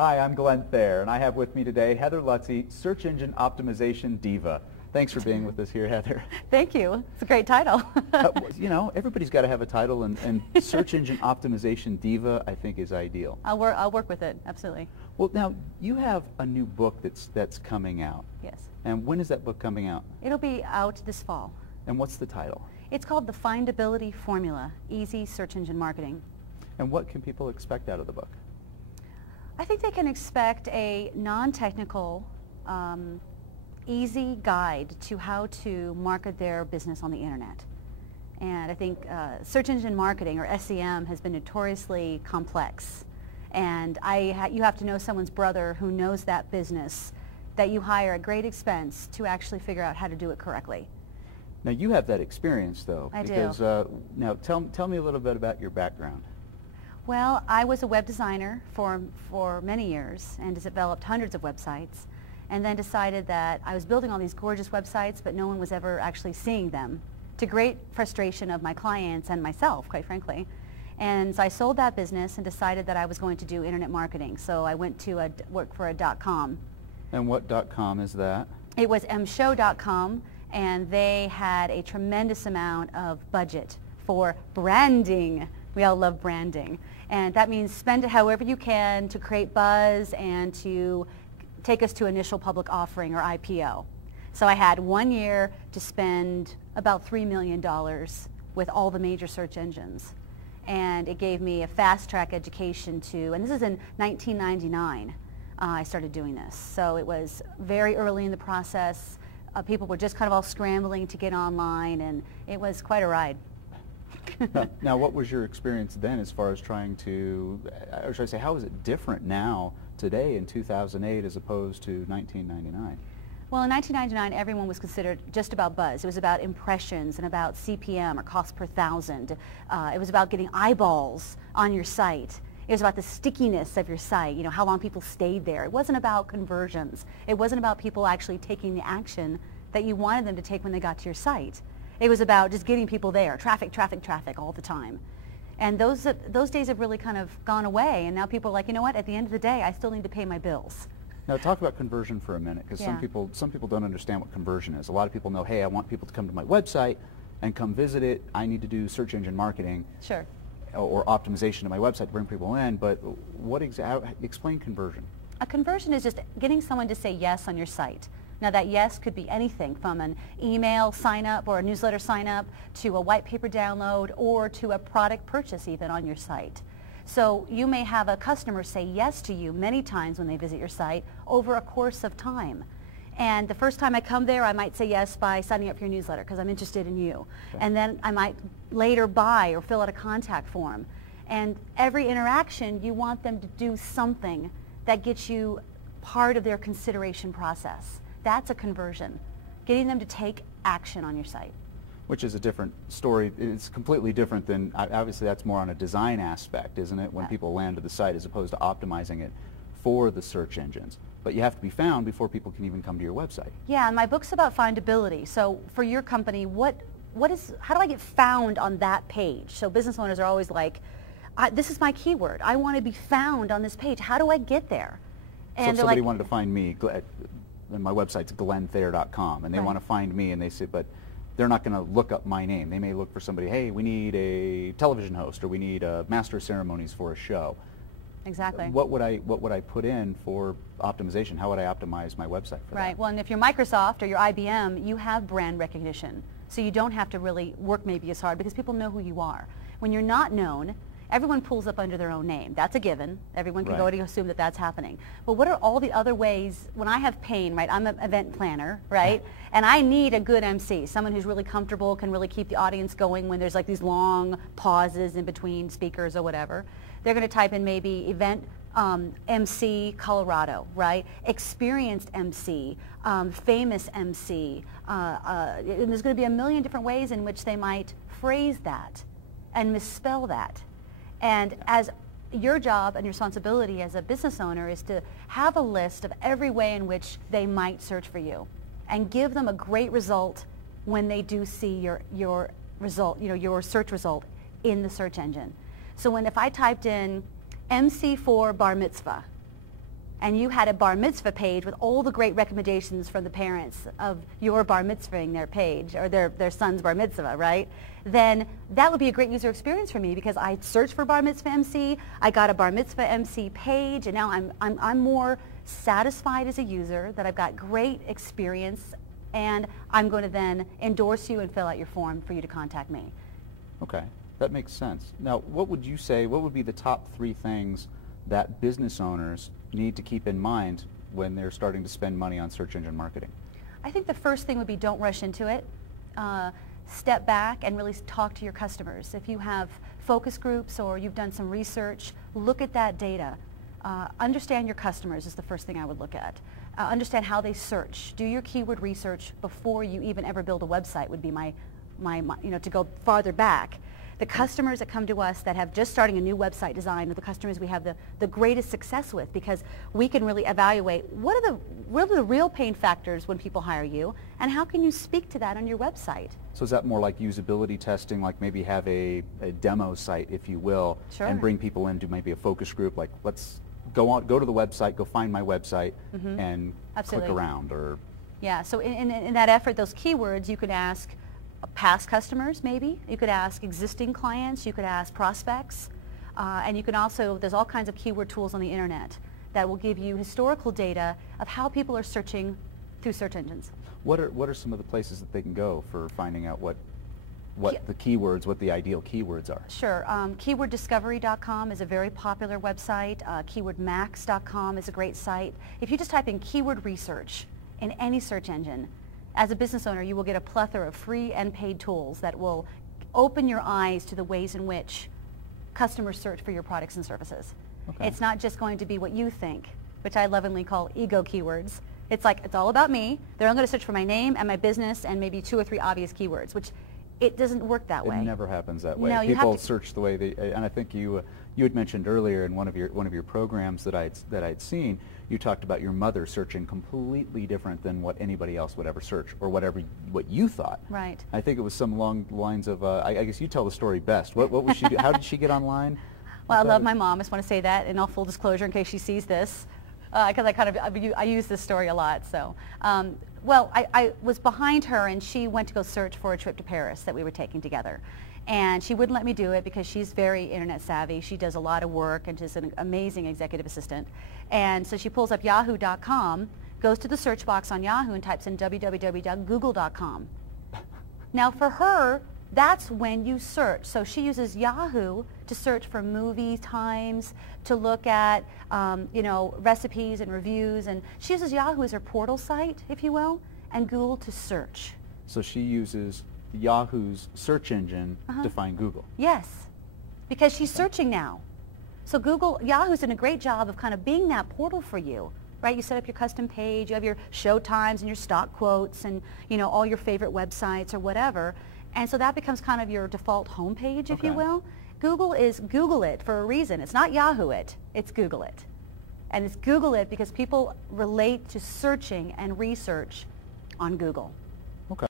Hi, I'm Glenn Thayer, and I have with me today Heather Lutze, Search Engine Optimization Diva. Thanks for being with us here, Heather. Thank you. It's a great title. You know, everybody's got to have a title, and Search Engine Optimization Diva, I think, is ideal. I'll work with it, absolutely. Well, now, you have a new book that's coming out. Yes. And when is that book coming out? It'll be out this fall. And what's the title? It's called the Findability Formula, Easy Search Engine Marketing. And what can people expect out of the book? I think they can expect a non-technical, easy guide to how to market their business on the internet. And I think search engine marketing, or SEM, has been notoriously complex. And you have to know someone's brother who knows that business, that you hire at great expense to actually figure out how to do it correctly. Now, you have that experience, though. I do. Because, now, tell me a little bit about your background. Well, I was a web designer for many years and developed hundreds of websites, and then decided that I was building all these gorgeous websites, but no one was ever actually seeing them, to great frustration of my clients and myself, quite frankly. And so I sold that business and decided that I was going to do internet marketing. So I went to work for a .com. And what .com is that? It was mshow.com, and they had a tremendous amount of budget for branding. We all love branding. And that means spend it however you can to create buzz and to take us to initial public offering, or IPO. So I had 1 year to spend about $3 million with all the major search engines. And it gave me a fast-track education and this is in 1999, I started doing this. So it was very early in the process. People were just kind of all scrambling to get online, and it was quite a ride. Now, what was your experience then as far as trying to, or should I say, how is it different now, today, in 2008, as opposed to 1999? Well, in 1999, everyone was considered just about buzz. It was about impressions and about CPM, or cost per thousand. It was about getting eyeballs on your site. It was about the stickiness of your site, you know, how long people stayed there. It wasn't about conversions. It wasn't about people actually taking the action that you wanted them to take when they got to your site. It was about just getting people there, traffic, traffic, traffic all the time. And those days have really kind of gone away, and now people are like, you know what, at the end of the day, I still need to pay my bills. Now, talk about conversion for a minute, because Yeah. some people don't understand what conversion is. A lot of people know, hey, I want people to come to my website and come visit it. I need to do search engine marketing. Sure. Or optimization of my website to bring people in, but explain conversion. A conversion is just getting someone to say yes on your site. Now, that yes could be anything from an email sign up or a newsletter sign up to a white paper download or to a product purchase even on your site. So you may have a customer say yes to you many times when they visit your site over a course of time. And the first time I come there, I might say yes by signing up for your newsletter because I'm interested in you. Okay. And then I might later buy or fill out a contact form. And every interaction, you want them to do something that gets you part of their consideration process. That's a conversion, getting them to take action on your site. Which is a different story. It's completely different than, obviously that's more on a design aspect, isn't it, when people land to the site as opposed to optimizing it for the search engines. But you have to be found before people can even come to your website. Yeah, and my book's about findability. So for your company, how do I get found on that page? So business owners are always like, this is my keyword. I want to be found on this page. How do I get there? And so if somebody wanted to find me, my website's glennthayer.com, and they want to find me, and they say, but they're not going to look up my name. They may look for somebody, hey, we need a television host, or we need a master of ceremonies for a show. Exactly. What would I put in for optimization? How would I optimize my website for that? Right. Well, and if you're Microsoft or you're IBM, you have brand recognition. So you don't have to really work maybe as hard because people know who you are. When you're not known, everyone pulls up under their own name. That's a given. Everyone can go to assume that that's happening. But what are all the other ways? When I have pain, right, I'm an event planner, right, and I need a good MC, someone who's really comfortable, can really keep the audience going when there's like these long pauses in between speakers or whatever. They're going to type in maybe event MC Colorado, right, experienced MC, famous MC, and there's going to be a million different ways in which they might phrase that and misspell that. And as your job and responsibility as a business owner is to have a list of every way in which they might search for you and give them a great result when they do see your result, your search result in the search engine. So if I typed in MC for bar mitzvah, and you had a bar mitzvah page with all the great recommendations from the parents of your bar mitzvahing their page, or their son's bar mitzvah, right? Then that would be a great user experience for me, because I searched for bar mitzvah MC, I got a bar mitzvah MC page, and now I'm more satisfied as a user that I've got great experience, and I'm going to then endorse you and fill out your form for you to contact me. Okay, that makes sense. Now, what would you say, what would be the top 3 things that business owners need to keep in mind when they're starting to spend money on search engine marketing? I think the first thing would be, don't rush into it. Step back and really talk to your customers. If you have focus groups or you've done some research, look at that data. Understand your customers is the first thing I would look at. Understand how they search. Do your keyword research before you even ever build a website would be my to go farther back. The customers that come to us that have just starting a new website design are the customers we have the greatest success with, because we can really evaluate what are the real pain factors when people hire you, and how can you speak to that on your website. So is that more like usability testing, like maybe have a demo site, if you will, Sure. and bring people into maybe a focus group, like let's go to the website, go find my website, and Absolutely. click around, or... Yeah, so in that effort, those keywords, you could ask past customers, maybe. You could ask existing clients. You could ask prospects. And you can also, there's all kinds of keyword tools on the internet that will give you historical data of how people are searching through search engines. What are some of the places that they can go for finding out what the keywords, what the ideal keywords are? Sure. KeywordDiscovery.com is a very popular website. KeywordMax.com is a great site. If you just type in keyword research in any search engine, as a business owner, you will get a plethora of free and paid tools that will open your eyes to the ways in which customers search for your products and services. Okay. It's not just going to be what you think, which I lovingly call ego keywords. It's like, it's all about me. They're only going to search for my name and my business and maybe 2 or 3 obvious keywords, which it doesn't work that way. It never happens that way. No, you People have to search the way they, and I think you had mentioned earlier in one of your programs that I'd seen, you talked about your mother searching completely different than what anybody else would ever search, or what you thought. Right. I think it was some along the lines of, I guess you tell the story best. What was she do? How did she get online? Well, I love my mom. I just want to say that in all full disclosure in case she sees this, because I use this story a lot. So, well, I was behind her, and she went to go search for a trip to Paris that we were taking together. And she wouldn't let me do it because she's very internet savvy. She does a lot of work, and she's an amazing executive assistant. And so she pulls up yahoo.com, goes to the search box on Yahoo and types in www.google.com. Now for her, that's when you search. So she uses Yahoo to search for movie times, to look at recipes and reviews, and she uses Yahoo as her portal site, if you will, and Google to search. So she uses Yahoo's search engine to find Google. Yes, because she's searching now. So Yahoo's done a great job of kind of being that portal for you, right? You set up your custom page, you have your show times and your stock quotes and, all your favorite websites or whatever. And so that becomes kind of your default homepage, if you will. Google is Google it for a reason. It's not Yahoo it, it's Google it. And it's Google it because people relate to searching and research on Google.